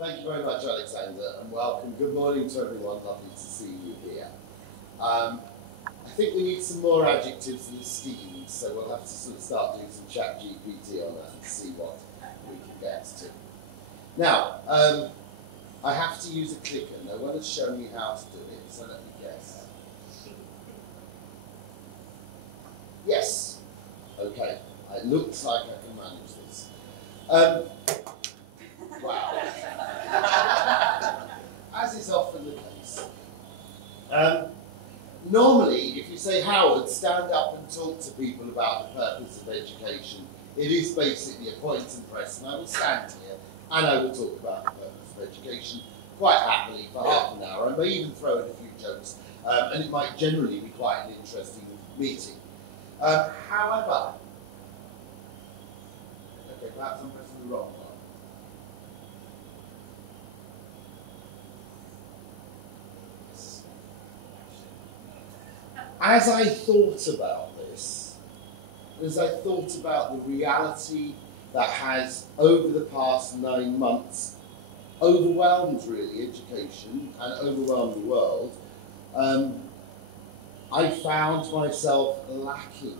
Thank you very much, Alexander, and welcome. Good morning to everyone. Lovely to see you here. I think we need some more adjectives than esteemed, so we'll have to sort of start doing some chat GPT on that and see what we can get to. Now, I have to use a clicker. No one has shown me how to do it, so let me guess. Yes. Okay. It looks like I can manage this. Wow. As is often the case. Normally, if you say, Howard, stand up and talk to people about the purpose of education, it is basically a point and press, and I will stand here and I will talk about the purpose of education quite happily for half an hour. I may even throw in a few jokes, and it might generally be quite an interesting meeting. However, okay, perhaps I'm pressing the wrong one. As I thought about this, as I thought about the reality that has, over the past 9 months, overwhelmed really education and overwhelmed the world, I found myself lacking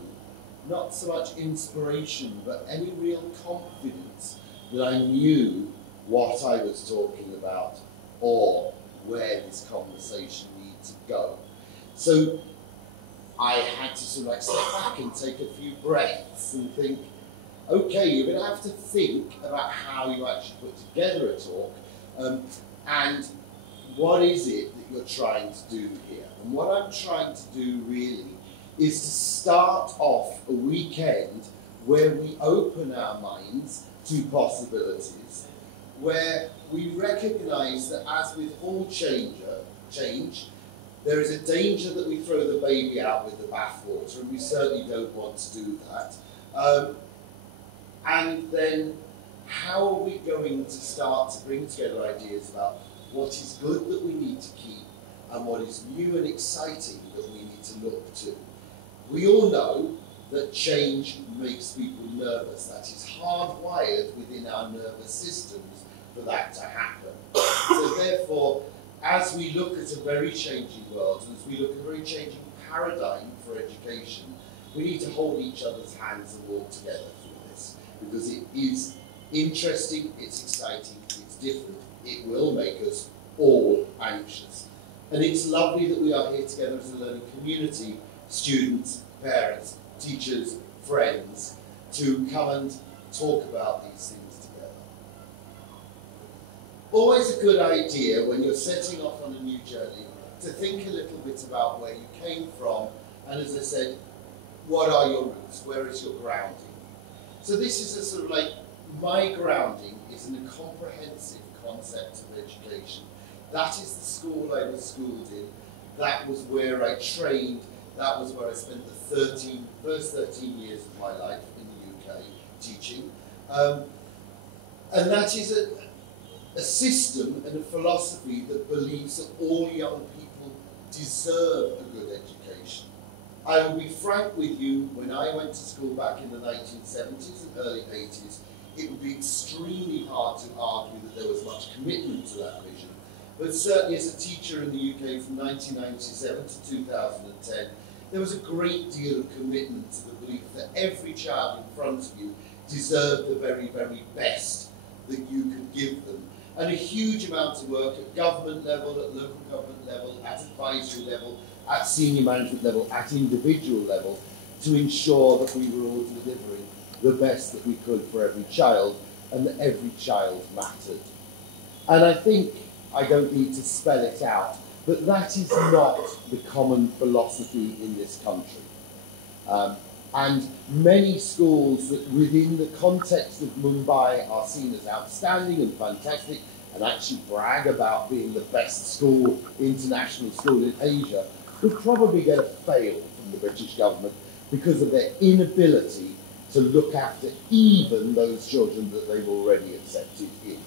not so much inspiration, but any real confidence that I knew what I was talking about or where this conversation needed to go. So I had to sort of like step back and take a few breaths and think, okay, you're going to have to think about how you actually put together a talk and what is it that you're trying to do here. And what I'm trying to do really is to start off a weekend where we open our minds to possibilities, where we recognize that as with all change, there is a danger that we throw the baby out with the bathwater, and we certainly don't want to do that. And then how are we going to start to bring together ideas about what is good that we need to keep and what is new and exciting that we need to look to? We all know that change makes people nervous. That is hardwired within our nervous systems for that to happen. So therefore, as we look at a very changing world, and as we look at a very changing paradigm for education, we need to hold each other's hands and walk together through this, because it is interesting, it's exciting, it's different, it will make us all anxious. And it's lovely that we are here together as a learning community, students, parents, teachers, friends, to come and talk about these things together. Always a good idea when you're setting off on a new journey to think a little bit about where you came from, and as I said, what are your roots, where is your grounding? So this is a sort of like, my grounding is in a comprehensive concept of education. That is the school I was schooled in, that was where I trained, that was where I spent the first 13 years of my life in the UK teaching. And that is a system and a philosophy that believes that all young people deserve a good education. I will be frank with you, when I went to school back in the 1970s and early 80s, it would be extremely hard to argue that there was much commitment to that vision. But certainly as a teacher in the UK from 1997 to 2010, there was a great deal of commitment to the belief that every child in front of you deserved the very, very best that you could give them. And a huge amount of work at government level, at local government level, at advisory level, at senior management level, at individual level, to ensure that we were all delivering the best that we could for every child, and that every child mattered. And I think I don't need to spell it out, but that is not the common philosophy in this country. And many schools that within the context of Mumbai are seen as outstanding and fantastic and actually brag about being the best school, international school in Asia, would probably get a fail from the British government because of their inability to look after even those children that they've already accepted in.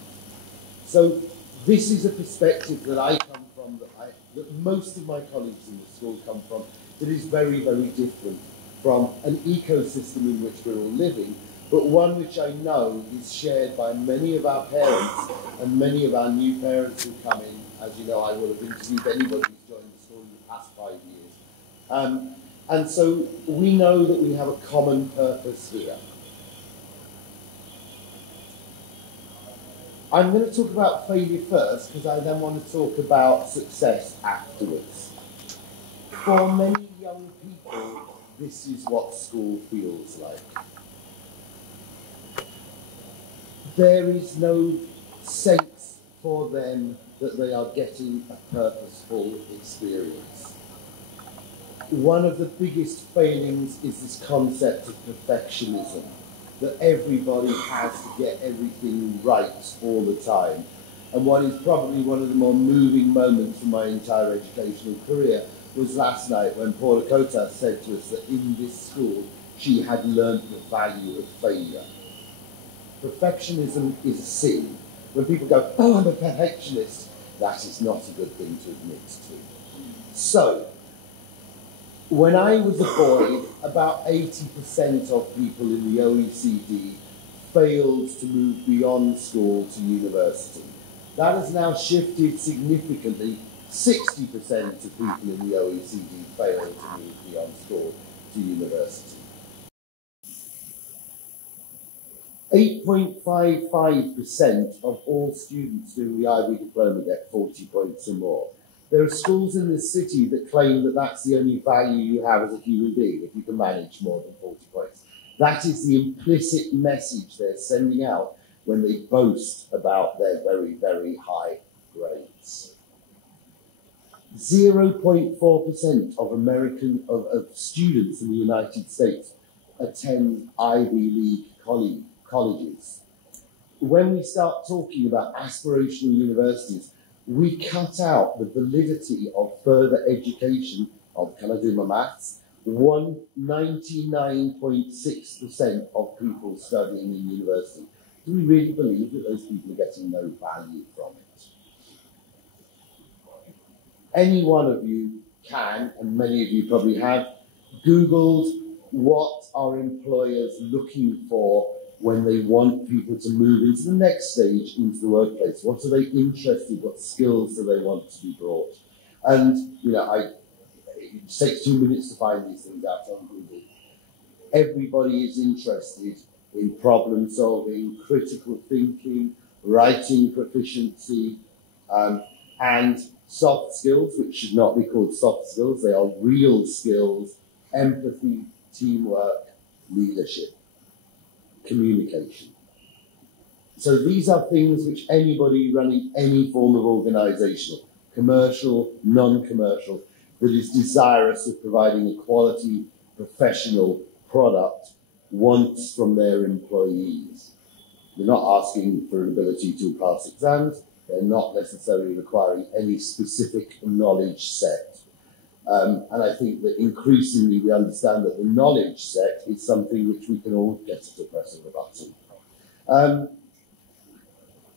So this is a perspective that I come from, that most of my colleagues in the school come from, that is very, very different from an ecosystem in which we're all living, but one which I know is shared by many of our parents and many of our new parents who come in. As you know, I will have interviewed anybody who's joined the school in the past 5 years. And so we know that we have a common purpose here. I'm going to talk about failure first, because I then want to talk about success afterwards. For many young people, this is what school feels like. There is no sense for them that they are getting a purposeful experience. One of the biggest failings is this concept of perfectionism, that everybody has to get everything right all the time. And what is probably one of the more moving moments in my entire educational career was last night when Paula Kota said to us that in this school she had learned the value of failure. Perfectionism is a sin. When people go, oh, I'm a perfectionist, that is not a good thing to admit to. So, when I was a boy, about 80% of people in the OECD failed to move beyond school to university. That has now shifted significantly. 60% of people in the OECD failed to move beyond school to university. 8.55% of all students doing the IB diploma get 40 points or more. There are schools in this city that claim that that's the only value you have as a human being, if you can manage more than 40 points. That is the implicit message they're sending out when they boast about their very, very high grades. 0.4% of students in the United States attend Ivy League colleges. When we start talking about aspirational universities, we cut out the validity of further education of, can I do my maths? 99.6% of people studying in university. Do we really believe that those people are getting no value from it? Any one of you can, and many of you probably have, Googled what are employers looking for when they want people to move into the next stage into the workplace. What are they interested? What skills do they want to be brought? And, you know, it takes 2 minutes to find these things out on Google. Everybody is interested in problem solving, critical thinking, writing proficiency, and soft skills, which should not be called soft skills. They are real skills: empathy, teamwork, leadership, communication. So these are things which anybody running any form of organization, commercial, non-commercial, that is desirous of providing a quality professional product wants from their employees. They're not asking for an ability to pass exams. They're not necessarily requiring any specific knowledge set. And I think that increasingly we understand that the knowledge set is something which we can all get at the press of a button.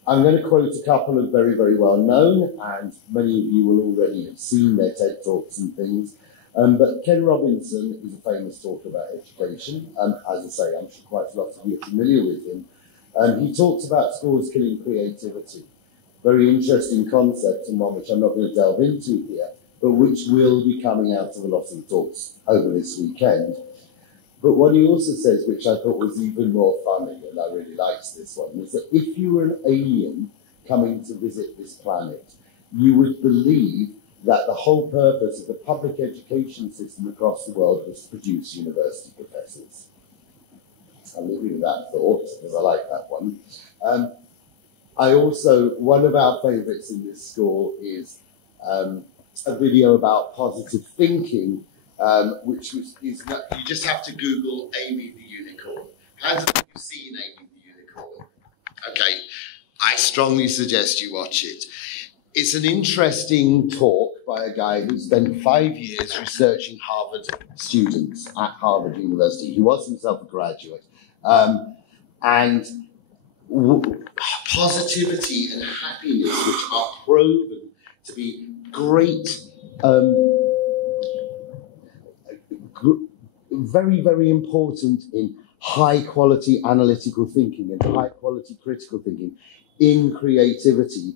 I'm going to quote a couple of very, very well known, and many of you will already have seen their TED Talks and things. But Ken Robinson is a famous talker about education. As I say, I'm sure quite a lot of you are familiar with him. He talks about schools killing creativity. Very interesting concept, and one which I'm not going to delve into here, but which will be coming out of a lot of the talks over this weekend. But what he also says, which I thought was even more funny, and I really liked this one, is that if you were an alien coming to visit this planet, you would believe that the whole purpose of the public education system across the world was to produce university professors. I'm leaving with that thought, because I like that one. One of our favourites in this school is a video about positive thinking, which is you just have to Google Amy the Unicorn. Has you seen Amy the Unicorn? Okay, I strongly suggest you watch it. It's an interesting talk by a guy who spent 5 years researching Harvard students at Harvard University. He was himself a graduate. Positivity and happiness, which are proven to be great, very, very important in high quality analytical thinking and high quality critical thinking, in creativity,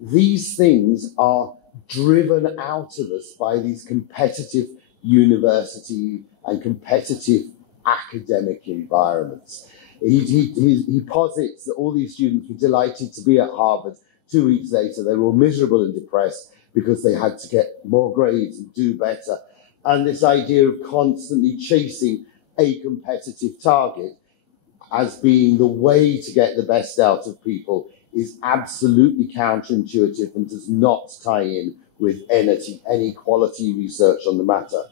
these things are driven out of us by these competitive university and competitive academic environments. He posits that all these students were delighted to be at Harvard. 2 weeks later, they were all miserable and depressed because they had to get more grades and do better. And this idea of constantly chasing a competitive target as being the way to get the best out of people is absolutely counterintuitive and does not tie in with any quality research on the matter.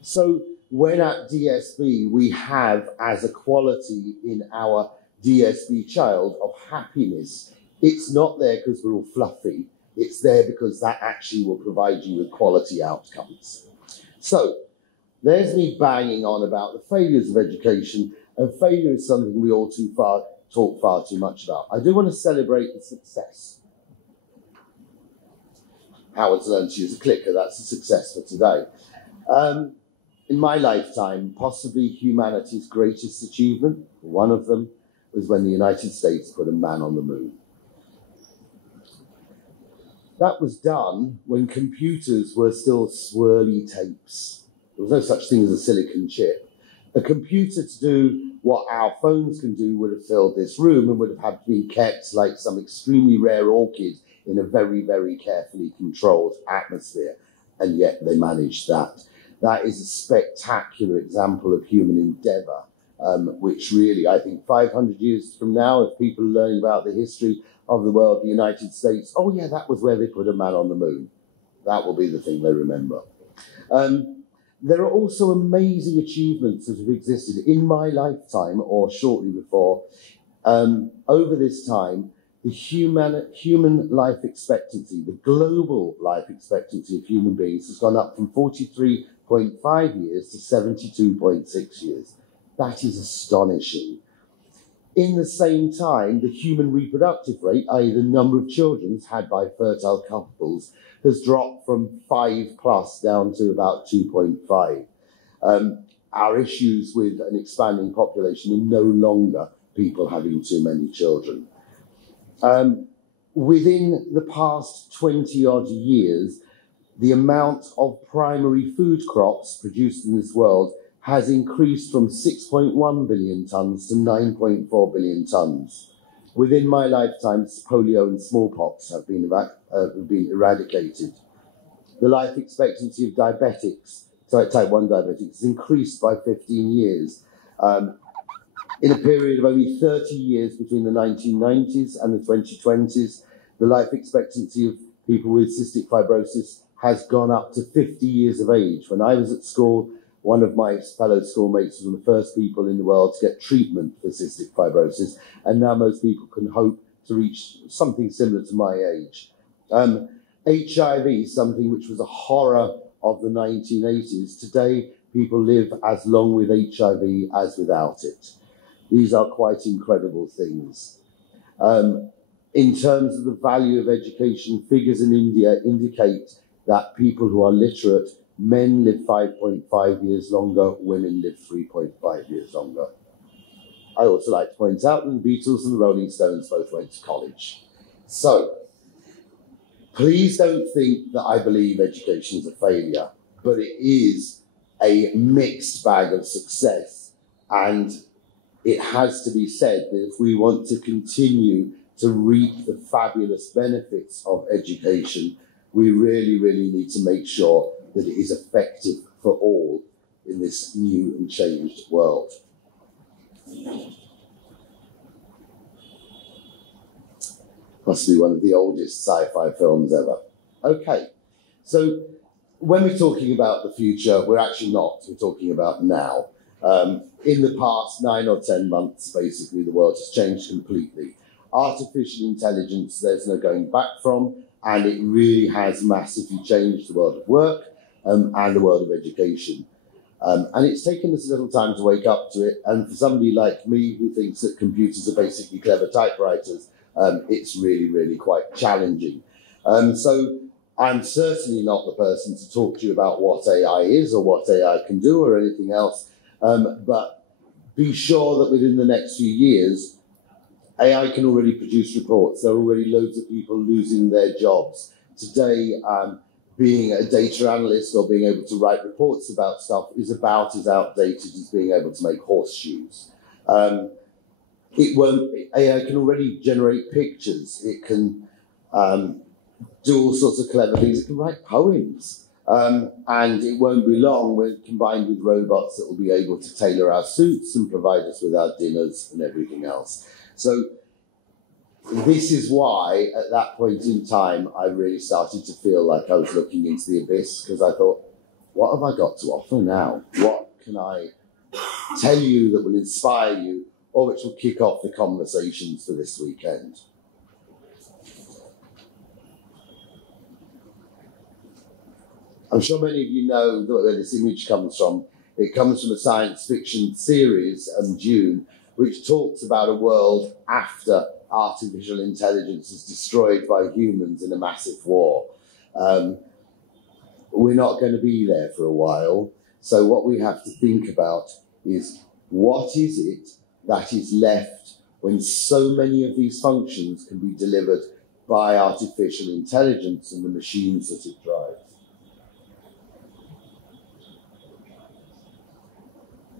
So when at DSB we have as a quality in our DSB child of happiness, it's not there because we're all fluffy, it's there because that actually will provide you with quality outcomes. So there's me banging on about the failures of education, and failure is something we all talk far too much about. I do want to celebrate the success. Howard's learned to use a clicker, that's a success for today. In my lifetime, possibly humanity's greatest achievement, one of them, was when the United States put a man on the moon. That was done when computers were still swirly tapes. There was no such thing as a silicon chip. A computer to do what our phones can do would have filled this room and would have had to be kept like some extremely rare orchid in a very, very carefully controlled atmosphere. And yet they managed that. That is a spectacular example of human endeavour, which really, I think 500 years from now, if people are learning about the history of the world, the United States, oh yeah, that was where they put a man on the moon. That will be the thing they remember. There are also amazing achievements that have existed in my lifetime or shortly before. Over this time, the human life expectancy, the global life expectancy of human beings has gone up from 43.5 years to 72.6 years. That is astonishing. In the same time, the human reproductive rate, i.e. the number of children had by fertile couples, has dropped from 5+ down to about 2.5. Our issues with an expanding population are no longer people having too many children. Within the past 20-odd years, the amount of primary food crops produced in this world has increased from 6.1 billion tonnes to 9.4 billion tonnes. Within my lifetime, polio and smallpox have been eradicated. The life expectancy of diabetics, type 1 diabetics, has increased by 15 years. In a period of only 30 years between the 1990s and the 2020s, the life expectancy of people with cystic fibrosis has gone up to 50 years of age. When I was at school, one of my fellow schoolmates was one of the first people in the world to get treatment for cystic fibrosis, and now most people can hope to reach something similar to my age. HIV, something which was a horror of the 1980s, today people live as long with HIV as without it. These are quite incredible things. In terms of the value of education, figures in India indicate that people who are literate, men live 5.5 years longer, women live 3.5 years longer. I also like to point out that the Beatles and the Rolling Stones both went to college. So, please don't think that I believe education is a failure, but it is a mixed bag of success, and it has to be said that if we want to continue to reap the fabulous benefits of education, we really, really need to make sure that it is effective for all in this new and changed world. Possibly one of the oldest sci-fi films ever. Okay, so when we're talking about the future, we're actually not. We're talking about now. In the past 9 or 10 months, basically, the world has changed completely. Artificial intelligence, there's no going back from, and it really has massively changed the world of work and the world of education. And it's taken us a little time to wake up to it, and for somebody like me who thinks that computers are basically clever typewriters, it's really, really quite challenging. So I'm certainly not the person to talk to you about what AI is or what AI can do or anything else, but be sure that within the next few years, AI can already produce reports. There are already loads of people losing their jobs. Today, being a data analyst or being able to write reports about stuff is about as outdated as being able to make horseshoes. AI can already generate pictures. It can do all sorts of clever things. It can write poems. And it won't be long when combined with robots that will be able to tailor our suits and provide us with our dinners and everything else. So this is why, at that point in time, I really started to feel like I was looking into the abyss, because I thought, what have I got to offer now? What can I tell you that will inspire you, or which will kick off the conversations for this weekend? I'm sure many of you know where this image comes from. It comes from a science fiction series, Dune, which talks about a world after artificial intelligence is destroyed by humans in a massive war. We're not going to be there for a while. So what we have to think about is, what is it that is left when so many of these functions can be delivered by artificial intelligence and the machines that it drives?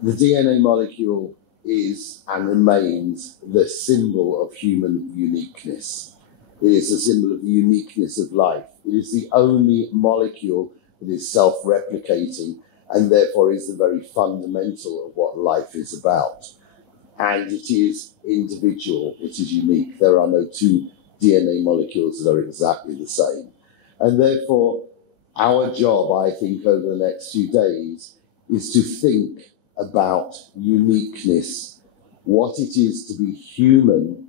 The DNA molecule is and remains the symbol of human uniqueness. It is a symbol of the uniqueness of life. It is the only molecule that is self-replicating and therefore is the very fundamental of what life is about. And it is individual, it is unique. There are no two DNA molecules that are exactly the same. And therefore, our job, I think, over the next few days is to think about uniqueness, what it is to be human,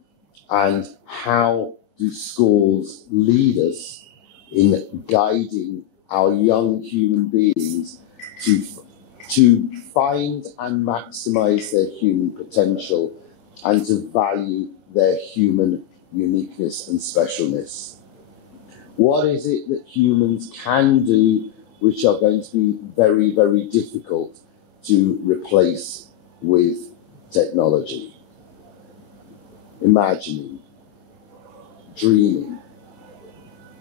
and how do schools lead us in guiding our young human beings to find and maximize their human potential and to value their human uniqueness and specialness. What is it that humans can do which are going to be very, very difficult to replace with technology? Imagining, dreaming,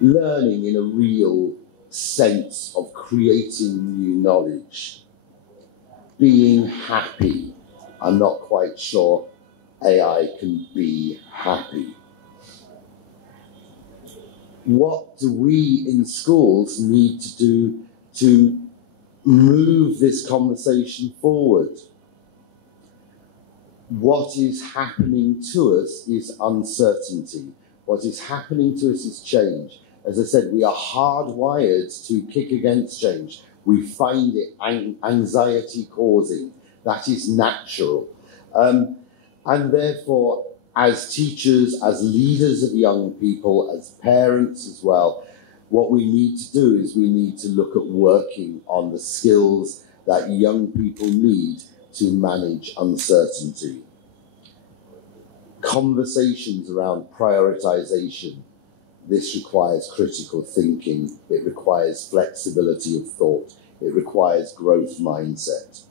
learning in a real sense of creating new knowledge, being happy. I'm not quite sure AI can be happy. What do we in schools need to do to move this conversation forward? What is happening to us is uncertainty. What is happening to us is change. As I said, we are hardwired to kick against change. We find it anxiety causing. That is natural. And therefore, as teachers, as leaders of young people, as parents as well, what we need to do is we need to look at working on the skills that young people need to manage uncertainty. Conversations around prioritization. This requires critical thinking. It requires flexibility of thought. It requires growth mindset.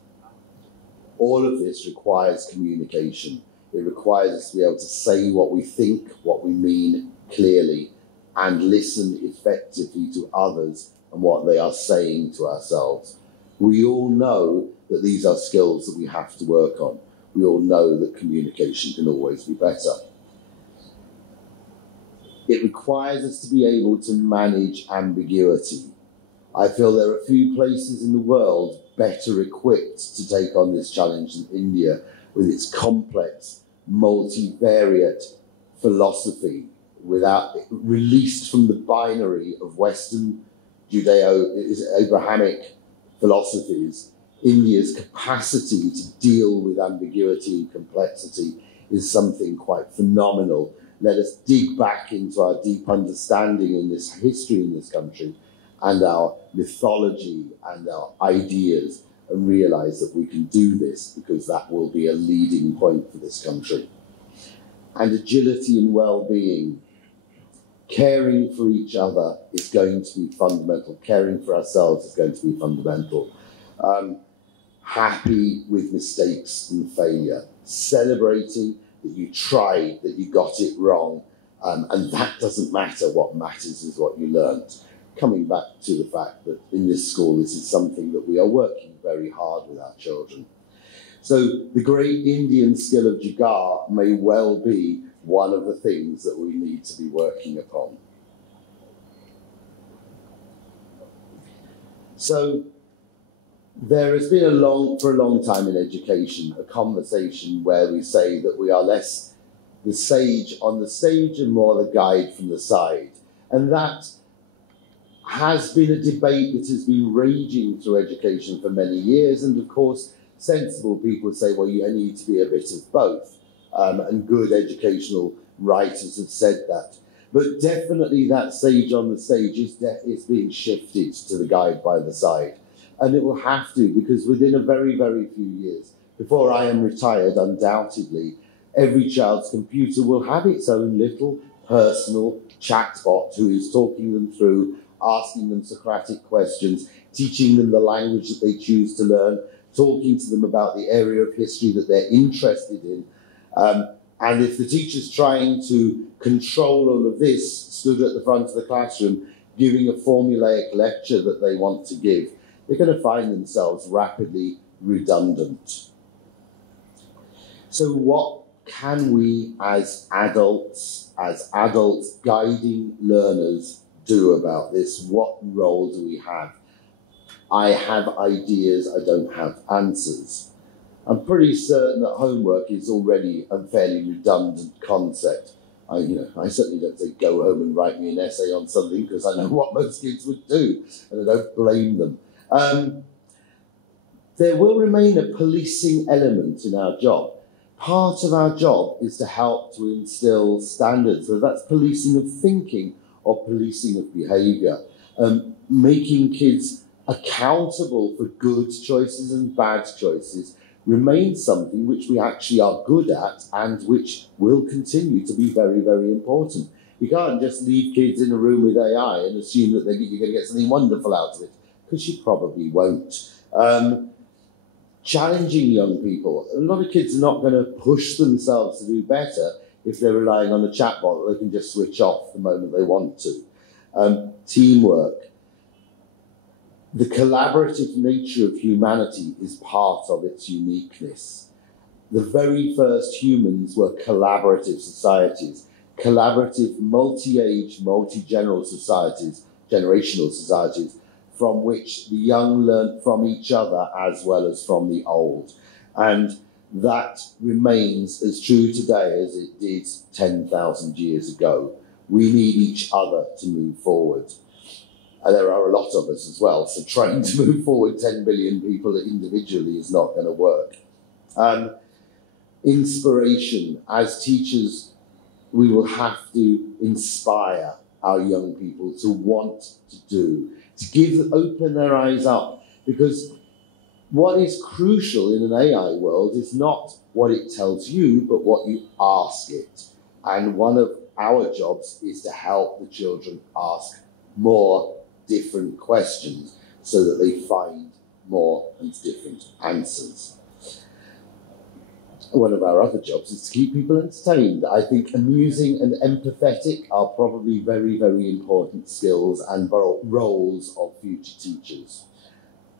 All of this requires communication. It requires us to be able to say what we think, what we mean clearly, and listen effectively to others and what they are saying to ourselves. We all know that these are skills that we have to work on. We all know that communication can always be better. It requires us to be able to manage ambiguity. I feel there are few places in the world better equipped to take on this challenge than India, with its complex, multivariate philosophy, released from the binary of Western Judeo-Abrahamic philosophies. India's capacity to deal with ambiguity and complexity is something quite phenomenal. Let us dig back into our deep understanding in this history in this country and our mythology and our ideas, and realize that we can do this, because that will be a leading point for this country. And agility and well-being. Caring for each other is going to be fundamental. Caring for ourselves is going to be fundamental. happy with mistakes and failure, celebrating that you tried, that you got it wrong, and that doesn't matter. What matters is what you learned. Coming back to the fact that in this school, this is something that we are working very hard with our children. So the great Indian skill of jugaad may well be one of the things that we need to be working upon. So there has been for a long time in education, a conversation where we say that we are less the sage on the stage and more the guide from the side. And that has been a debate that has been raging through education for many years. And of course, sensible people say, well, you need to be a bit of both. And good educational writers have said that. But definitely that sage on the stage is being shifted to the guide by the side. And it will have to, because within a very, very few years, before I am retired, undoubtedly, every child's computer will have its own little personal chatbot who is talking them through, asking them Socratic questions, teaching them the language that they choose to learn, talking to them about the area of history that they're interested in. And if the teacher's trying to control all of this, stood at the front of the classroom, giving a formulaic lecture that they want to give, they're going to find themselves rapidly redundant. So what can we as adults guiding learners do about this? What role do we have? I have ideas, I don't have answers. I'm pretty certain that homework is already a fairly redundant concept. I certainly don't say go home and write me an essay on something, because I know what most kids would do, and I don't blame them. There will remain a policing element in our job. Part of our job is to help to instill standards, so that's policing of thinking or policing of behaviour, making kids accountable for good choices and bad choices remains something which we actually are good at and which will continue to be very, very important. You can't just leave kids in a room with AI and assume that you're going to get something wonderful out of it, because you probably won't. Challenging young people. A lot of kids are not going to push themselves to do better if they're relying on a chatbot that they can just switch off the moment they want to. Teamwork. The collaborative nature of humanity is part of its uniqueness. The very first humans were collaborative societies, collaborative, multi-age, multi-generational societies, from which the young learnt from each other as well as from the old. And that remains as true today as it did 10,000 years ago. We need each other to move forward. And there are a lot of us as well, so trying to move forward 10 billion people individually is not going to work. Inspiration. As teachers, we will have to inspire our young people to want to do, to open their eyes up, because what is crucial in an AI world is not what it tells you, but what you ask it. And one of our jobs is to help the children ask more different questions so that they find more and different answers. One of our other jobs is to keep people entertained. I think amusing and empathetic are probably very, very important skills and roles of future teachers.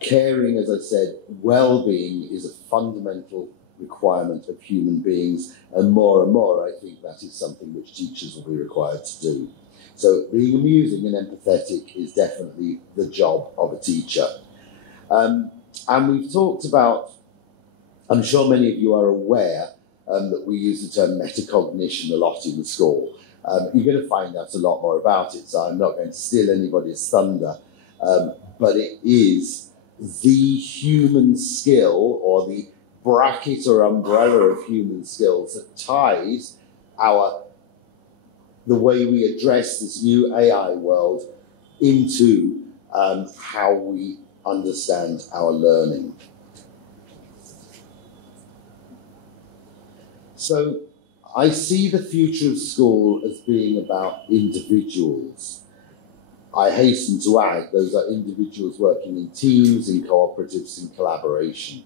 Caring, as I said, well-being is a fundamental requirement of human beings, and more, I think that is something which teachers will be required to do. So being amusing and empathetic is definitely the job of a teacher. And we've talked about, I'm sure many of you are aware that we use the term metacognition a lot in the school. You're going to find out a lot more about it, so I'm not going to steal anybody's thunder. But it is the human skill, or the bracket or umbrella of human skills, that ties the way we address this new AI world into how we understand our learning. So I see the future of school as being about individuals. I hasten to add, those are individuals working in teams, in cooperatives, in collaboration.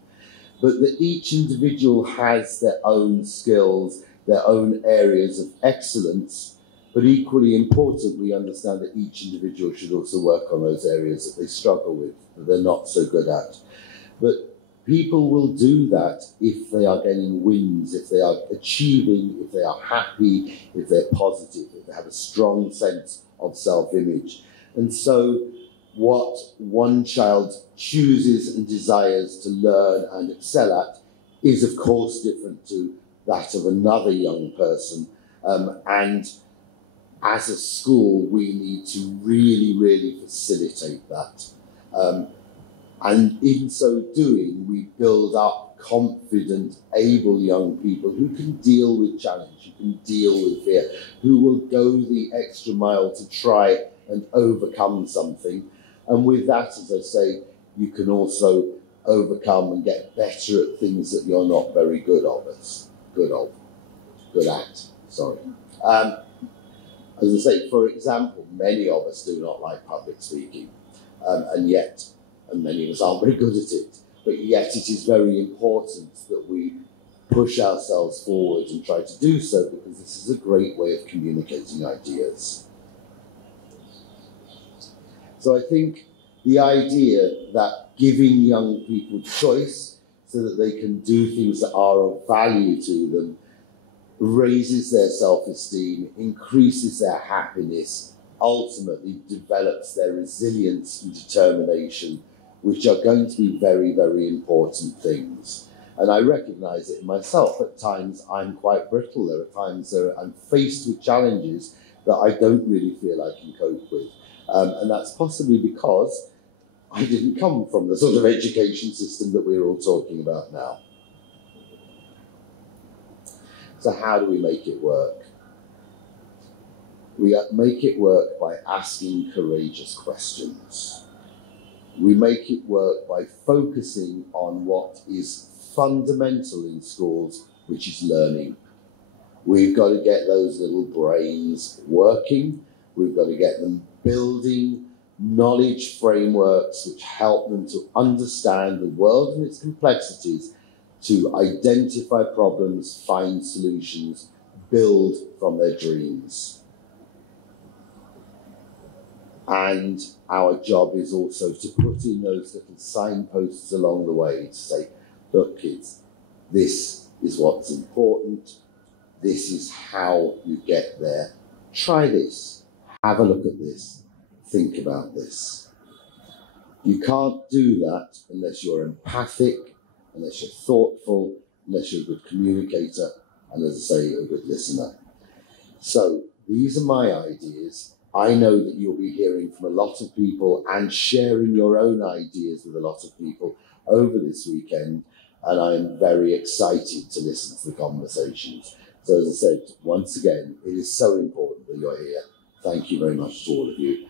but that each individual has their own skills, their own areas of excellence, but equally important, we understand that each individual should also work on those areas that they struggle with, that they're not so good at. But people will do that if they are getting wins, if they are achieving, if they are happy, if they're positive, if they have a strong sense of self-image. And so what one child chooses and desires to learn and excel at is of course different to that of another young person. And as a school, we need to really facilitate that. And in so doing, we build up confident, able young people who can deal with challenge, who can deal with fear, who will go the extra mile to try and overcome something. And with that, as I say, you can also overcome and get better at things that you're not very good at. Sorry. As I say, for example, many of us do not like public speaking, and many of us aren't very good at it, but yet it is very important that we push ourselves forward and try to do so, because this is a great way of communicating ideas. So I think the idea that giving young people choice so that they can do things that are of value to them raises their self-esteem, increases their happiness, ultimately develops their resilience and determination, which are going to be very important things. And I recognize it in myself. At times I'm quite brittle. There are times I'm faced with challenges that I don't really feel I can cope with. And that's possibly because I didn't come from the sort of education system that we're all talking about now. So how do we make it work? We make it work by asking courageous questions. We make it work by focusing on what is fundamental in schools, which is learning. We've got to get those little brains working. We've got to get them building knowledge frameworks which help them to understand the world and its complexities, to identify problems, find solutions, build from their dreams. And our job is also to put in those little signposts along the way to say, look kids, this is what's important, this is how you get there, try this, have a look at this, think about this. You can't do that unless you're empathic, unless you're thoughtful, unless you're a good communicator, and as I say, a good listener. So these are my ideas. I know that you'll be hearing from a lot of people and sharing your own ideas with a lot of people over this weekend, and I'm very excited to listen to the conversations. So as I said, once again, it is so important that you're here. Thank you very much to all of you.